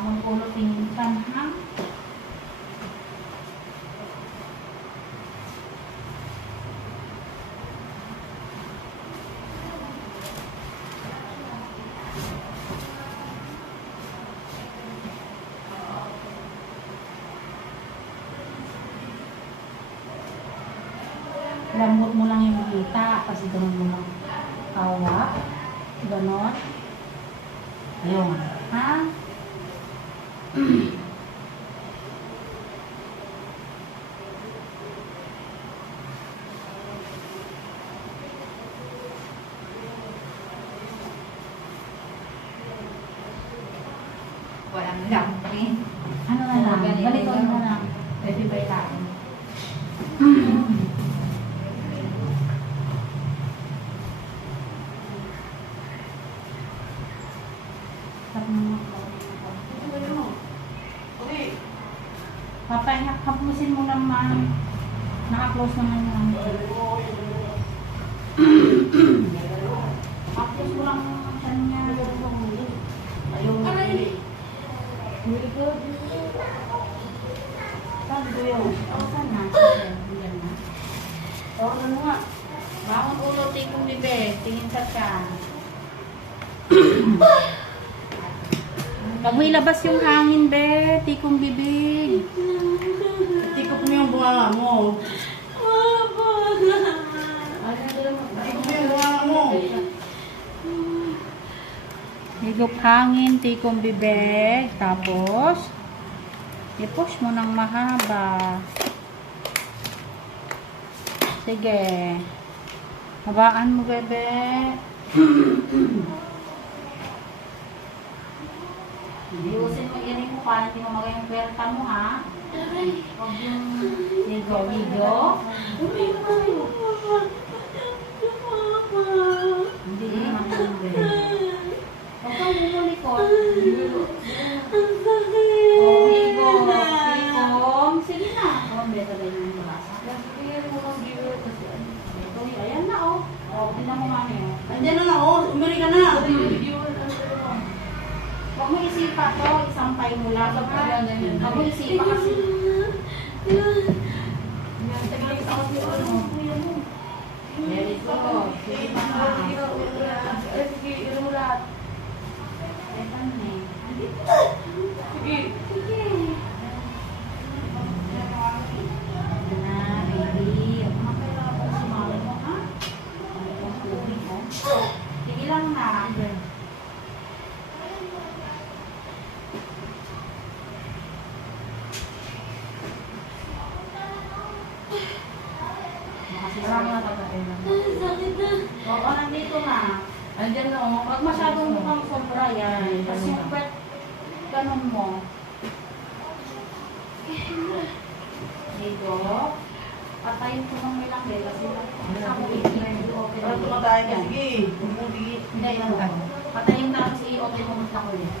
Bangon ulo, tingin ha? Lambot mo lang yung kita kasi ganun mo lang tawa. Ganon. Ayun. Ha? Walang dumpling. Ano na lang? Ganito Ganito lang. na lang. Pwede ba itain? Papahinga, hapusin mo naman. Naka-close naman yung ano. Hapus mo lang ang kanya. Ayun. Very good. Saan ko yun? Saan na? Diyan na. O, ano nga? Bangon ulo, tikong bibig. Tingin sa tiyan. Huwag mo ilabas yung hangin, be. Tikong bibig. Tikop mo yung bunganga mo. Tikop mo yung bunganga mo. Higop hangin, tikong bibig. Tapos, i-push mo ng mahaba. Sige. Habaan mo, bebe. Iusin mo yan yung mukha, hindi mo magayang pwerta mo, ha? Huwag yung ligo-ligo. Hindi naman yung bebe. Huwag kang bumulikot. Oh, higo. Hikom. Sige na. Oh, beto na yung nabasa. Ito, ayan na, oh. Oh, tingnan mo mami, oh. Andiyan na lang, oh. Umiri ka na. Huwag mo isipa to, isampay mo lang. Huwag mo isipa kasi. Very good. Sige na. Eto na eh. Sige. Ito na, baby. Huwag makailangan po si mami mo, ha? Ano yung tubig mo? Sige lang na. Makasirang na tatay lang. Oo, nandito na. Andiyan na, oh. Huwag masyadong mukhang sobra yan. Kasi yung pwet, ganun mo. Dito. Patayin ko ng ilang bel. Kasi ako i-open Para mo. tumatayin ka, Yan. sige. Hindi, yan. Patayin na kasi i-open mo muna ko yun.